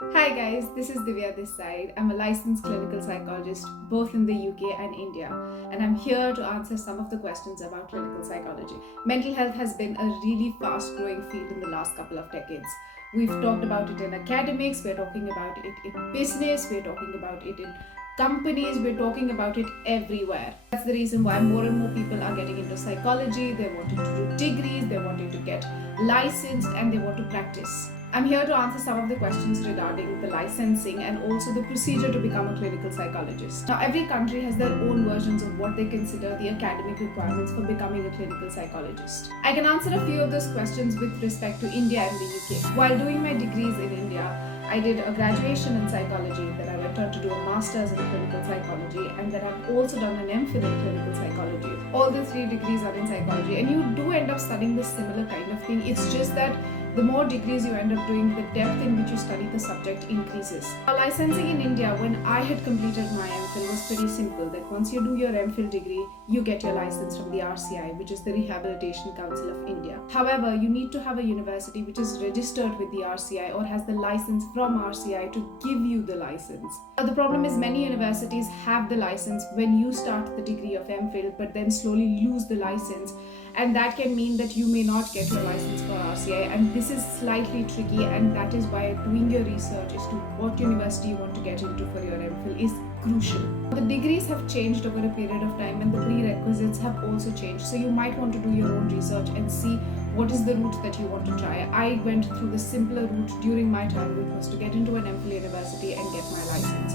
Hi guys, this is Divya this side. I'm a licensed clinical psychologist both in the UK and India, and I'm here to answer some of the questions about clinical psychology. Mental health has been a really fast growing field in the last couple of decades. We've talked about it in academics, we're talking about it in business, we're talking about it in companies, we're talking about it everywhere. That's the reason why more and more people are getting into psychology. They're wanting to do degrees, they're wanting to get licensed, and they want to practice. I'm here to answer some of the questions regarding the licensing and also the procedure to become a clinical psychologist. Now, every country has their own versions of what they consider the academic requirements for becoming a clinical psychologist. I can answer a few of those questions with respect to India and the UK. While doing my degrees in India, I did a graduation in psychology, then I went on to do a master's in clinical psychology, and then I've also done an MPhil in clinical psychology. All the three degrees are in psychology, and you do end up studying the similar kind of thing. It's just that the more degrees you end up doing, the depth in which you study the subject increases. Now, licensing in India, when I had completed my MPhil, was pretty simple. That once you do your MPhil degree, you get your license from the RCI, which is the Rehabilitation Council of India. However, you need to have a university which is registered with the RCI or has the license from RCI to give you the license. Now, the problem is many universities have the license when you start the degree of MPhil, but then slowly lose the license. And that can mean that you may not get your license for RCI, and this is slightly tricky, and that is why doing your research as to what university you want to get into for your MPhil is crucial. The degrees have changed over a period of time and the prerequisites have also changed, so you might want to do your own research and see what is the route that you want to try. I went through the simpler route during my time, which was to get into an MPhil university and get my license.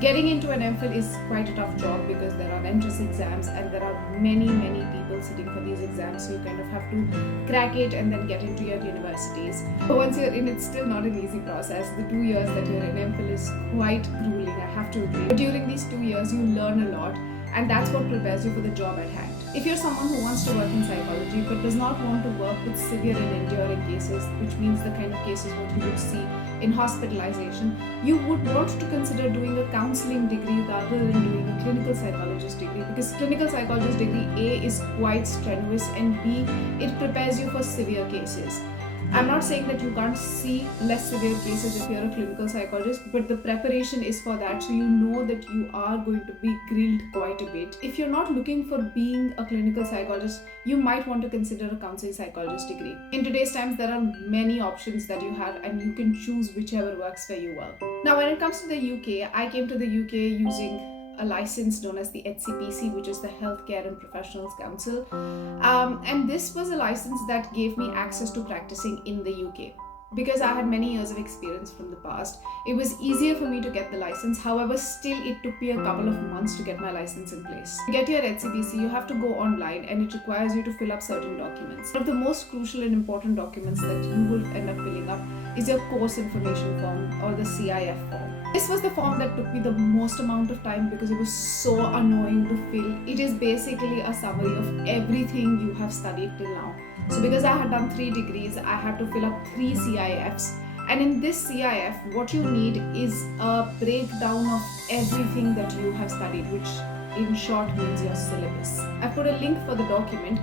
Getting into an MPhil is quite a tough job because there are entrance exams and there are many people sitting for these exams, so you kind of have to crack it and then get into your universities. But once you're in, it's still not an easy process. The 2 years that you're in MPhil is quite grueling, I have to agree. But during these 2 years, you learn a lot, and that's what prepares you for the job at hand. If you're someone who wants to work in psychology but does not want to work with severe and enduring cases, which means the kind of cases what you would see in hospitalization, you would want to consider doing a counseling degree rather than doing a clinical psychologist degree, because clinical psychologist degree A is quite strenuous and B, it prepares you for severe cases. I'm not saying that you can't see less severe cases if you're a clinical psychologist, but the preparation is for that, so you know that you are going to be grilled quite a bit. If you're not looking for being a clinical psychologist, you might want to consider a counseling psychologist degree. In today's times, there are many options that you have and you can choose whichever works for you well. Now, when it comes to the UK, I came to the UK using a license known as the HCPC, which is the Healthcare and Professionals Council. And this was a license that gave me access to practicing in the UK. Because I had many years of experience from the past, it was easier for me to get the license. However, still it took me a couple of months to get my license in place. To get your HCPC, you have to go online and it requires you to fill up certain documents. One of the most crucial and important documents that you will end up filling up is your course information form, or the CIF form. This was the form that took me the most amount of time because it was so annoying to fill. It is basically a summary of everything you have studied till now. So because I had done 3 degrees, I had to fill up 3 CIFs. And in this CIF, what you need is a breakdown of everything that you have studied, which in short means your syllabus. I put a link for the document,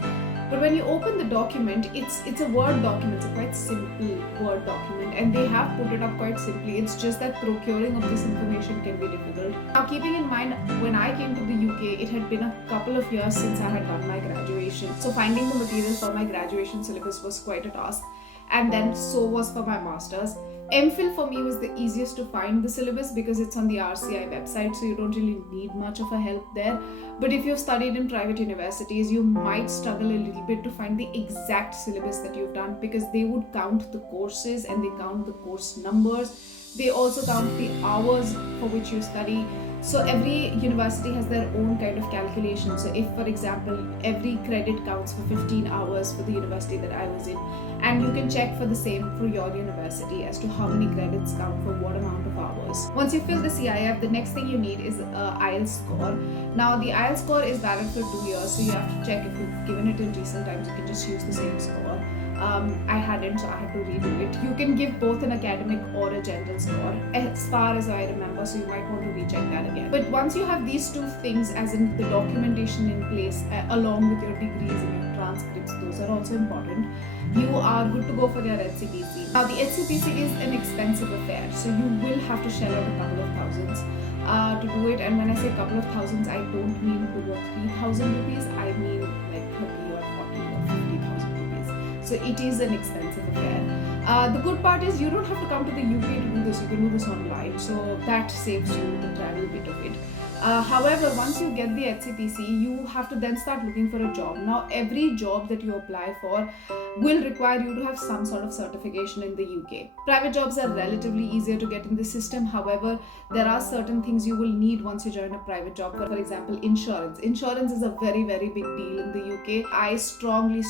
but when you open the document, it's a Word document. It's a quite simple Word document, and they have put it up quite simply. It's just that procuring of this information can be difficult. Now, keeping in mind, when I came to the UK, it had been a couple of years since I had done my graduation. So finding the material for my graduation syllabus was quite a task, and then so was for my master's. MPhil for me was the easiest to find the syllabus because it's on the RCI website, so you don't really need much of a help there. But if you've studied in private universities, you might struggle a little bit to find the exact syllabus that you've done, because they would count the courses and they count the course numbers. They also count the hours for which you study. So every university has their own kind of calculation. So if, for example, every credit counts for 15 hours for the university that I was in, and you can check for the same for your university as to how many credits count for what amount of hours. Once you fill the CIF, the next thing you need is IELTS score. Now, the IELTS score is valid for 2 years, so you have to check if you've given it in recent times, you can just use the same score. I hadn't, so I had to redo it. You can give both an academic or a general score, as far as I remember, so you might want to recheck that again. But once you have these two things, as in the documentation in place, along with your degrees and your transcripts, those are also important. You are good to go for your HCPC. Now, the HCPC is an expensive affair, so you will have to shell out a couple of thousands to do it. And when I say a couple of thousands, I don't mean 2 or 3,000 rupees, I mean like 30 or 40 or 50,000 rupees. So it is an expensive affair. The good part is you don't have to come to the UK to do this, you can do this online, so that saves you the travel bit of it. However, once you get the HCPC, you have to then start looking for a job. Now, every job that you apply for will require you to have some sort of certification in the UK. Private jobs are relatively easier to get in the system. However, there are certain things you will need once you join a private job. For example, insurance. Insurance is a very, very big deal in the UK. I strongly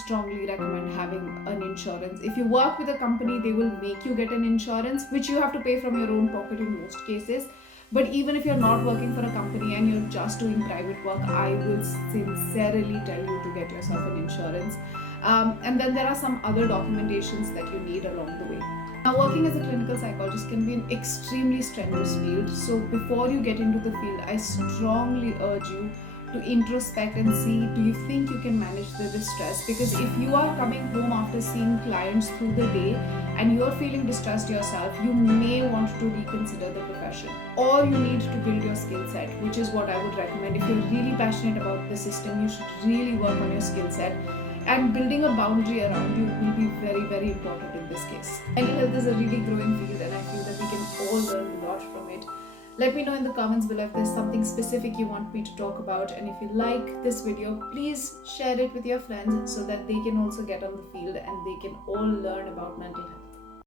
recommend having an insurance. If you work with a company, they will make you get an insurance, which you have to pay from your own pocket in most cases. But even if you're not working for a company and you're just doing private work, I will sincerely tell you to get yourself an insurance. And then there are some other documentations that you need along the way. Now, working as a clinical psychologist can be an extremely strenuous field. So before you get into the field, I strongly urge you to introspect and see, do you think you can manage the stress? Because if you are coming home after seeing clients through the day and you are feeling distressed yourself, you may want to reconsider the profession, or you need to build your skill set, which is what I would recommend. If you're really passionate about the system, you should really work on your skill set, and building a boundary around you will be very, very important in this case. Mental health is a really growing field, and I feel that we can all learn a lot from it. Let me know in the comments below if there's something specific you want me to talk about, and if you like this video, please share it with your friends so that they can also get on the field and they can all learn about mental health.